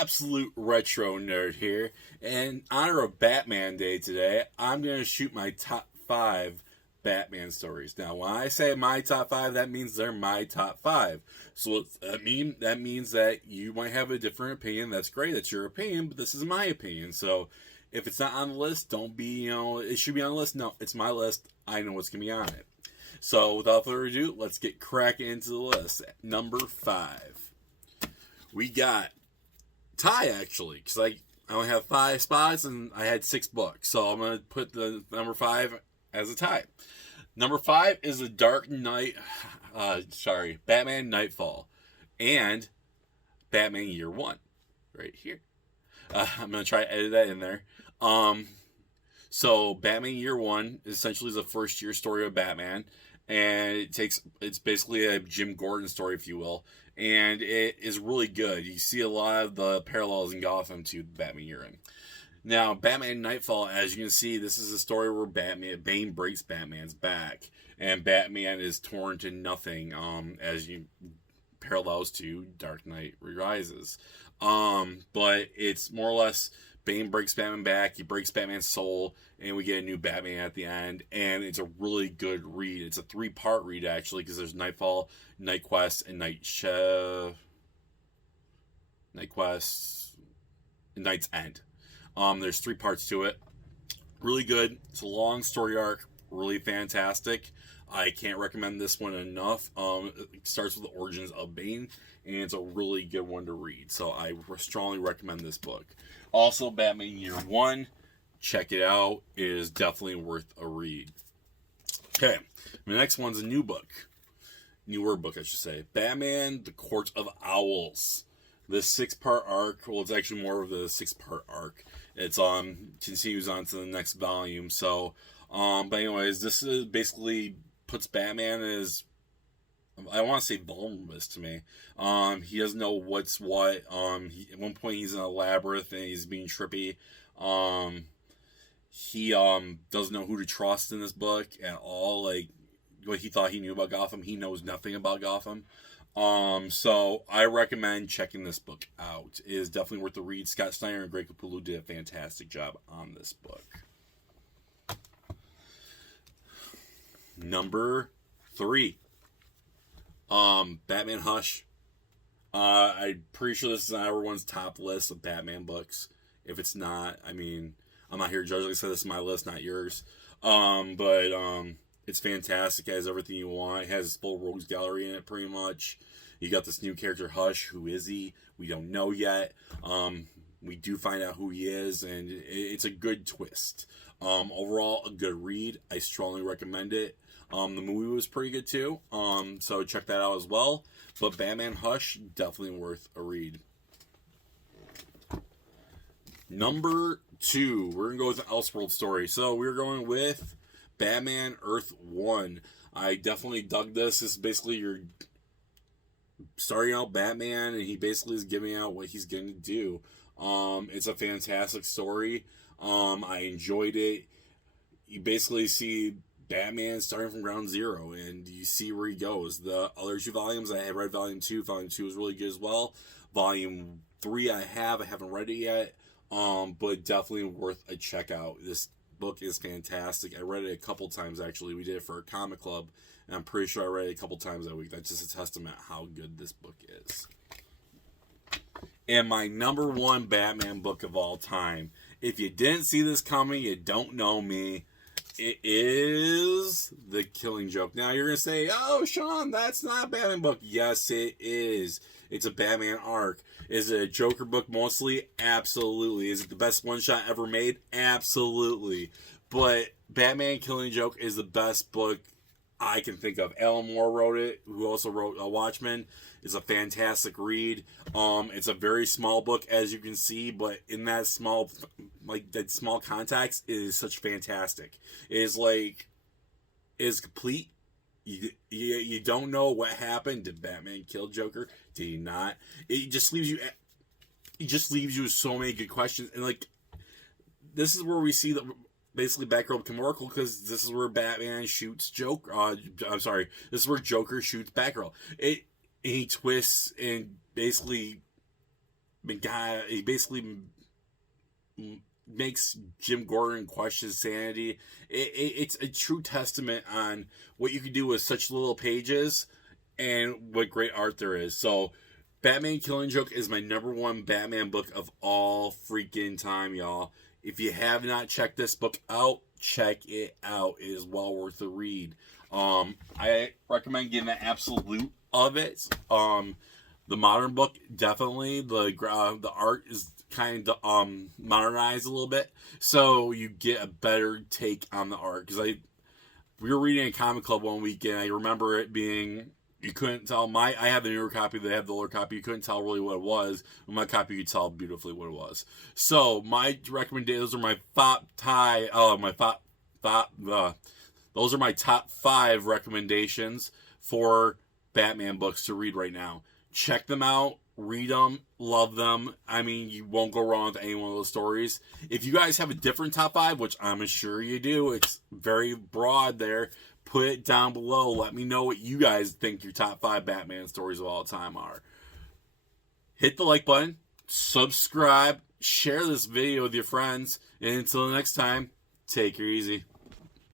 absolute retro nerd here. In honor of Batman Day today, I'm going to shoot my top 5 Batman stories. Now, when I say my top 5, that means they're my top 5. So that means that you might have a different opinion. That's great. That's your opinion, but this is my opinion. So if it's not on the list, don't be, it should be on the list. No, it's my list. I know what's going to be on it. So without further ado, let's get cracking into the list. Number 5. We got tie, actually, because I only have 5 spots and I had 6 books. So I'm going to put the number 5 as a tie. Number 5 is a Batman Nightfall and Batman Year 1 right here. I'm going to try to edit that in there. So Batman Year 1 essentially is the first year story of Batman, and it's basically a Jim Gordon story, if you will, and it is really good. You see a lot of the parallels in Gotham to Batman Year in. Now, Batman Nightfall, as you can see, this is a story where Bane breaks Batman's back, and Batman is torn to nothing, as you parallels to Dark Knight Rises. But it's more or less Bane breaks Batman back, he breaks Batman's soul, and we get a new Batman at the end, and it's a really good read. It's a 3-part read, actually, because there's Nightfall, Night Quest, and Night's End. There's 3 parts to it. Really good. It's a long story arc. Really fantastic. I can't recommend this one enough. It starts with the origins of Bane, and it's a really good one to read. So I strongly recommend this book. Also, Batman Year 1. Check it out. It is definitely worth a read. Okay. The next one's a new book. Newer book, I should say. Batman, The Court of Owls. This 6-part arc, well, it's actually more of the 6-part arc. It's continues on to the next volume. So, but anyways, this is basically puts Batman as, I want to say, vulnerable to me. He doesn't know what's what. At one point he's in a labyrinth and he's being trippy. He doesn't know who to trust in this book at all. Like, what he thought he knew about Gotham, he knows nothing about Gotham. So I recommend checking this book out. It is definitely worth the read. Scott Snyder and Greg Capullo did a fantastic job on this book. Number 3. Batman Hush. I'm pretty sure this is on everyone's top list of Batman books. If it's not, I mean, I'm not here to judge. Like I said, this is my list, not yours. But it's fantastic. It has everything you want. It has full rogues gallery in it, pretty much. You got this new character, Hush. Who is he? We don't know yet. We do find out who he is, and it's a good twist. Overall, a good read. I strongly recommend it. The movie was pretty good too, so check that out as well. But Batman Hush, definitely worth a read. Number 2, we're going to go with the Elseworld story. So we're going with Batman Earth 1. I definitely dug this. This is basically your starting out Batman, and he basically is giving out what he's going to do. It's a fantastic story. I enjoyed it. You basically see Batman starting from ground zero, and you see where he goes. The other 2 volumes, I had read Volume 2. Volume 2 was really good as well. Volume 3 I haven't read it yet, but definitely worth a check out. This book is fantastic. I read it a couple times, actually. We did it for a comic club, and I'm pretty sure I read it a couple times that week. That's just a testament how good this book is. And my number 1 Batman book of all time. If you didn't see this coming, you don't know me. It is The Killing Joke. Now you're going to say, oh, Sean, that's not a Batman book. Yes, it is. It's a Batman arc. Is it a Joker book mostly? Absolutely. Is it the best one-shot ever made? Absolutely. But Batman Killing Joke is the best book I can think of. Alan Moore wrote it, who also wrote Watchmen. It's a fantastic read. It's a very small book, as you can see, but in that small context, it is such fantastic. It is complete. You don't know what happened. Did Batman kill Joker? Did he not? It just leaves you with so many good questions. And this is where we see basically Batgirl become Oracle, because this is where Batman shoots Joker. This is where Joker shoots Batgirl. He twists and basically he basically makes Jim Gordon question sanity. It's a true testament on what you can do with such little pages and what great art there is. So, Batman Killing Joke is my #1 Batman book of all freaking time, y'all. If you have not checked this book out, check it out. It is well worth the read. I recommend getting an absolute of it. The modern book, definitely. The art is kind of modernized a little bit, so you get a better take on the art. Because we were reading a comic club one weekend. I remember it being, you couldn't tell. I have the newer copy, they have the older copy. You couldn't tell really what it was. With my copy, you could tell beautifully what it was. So my recommendations are my those are my top 5 recommendations for Batman books to read right now. Check them out, read them, love them. I mean, you won't go wrong with any one of those stories. If you guys have a different top 5, which I'm sure you do, it's very broad there, put it down below. Let me know what you guys think your top 5 Batman stories of all time are. Hit the like button, subscribe, share this video with your friends, and until next time, take her easy.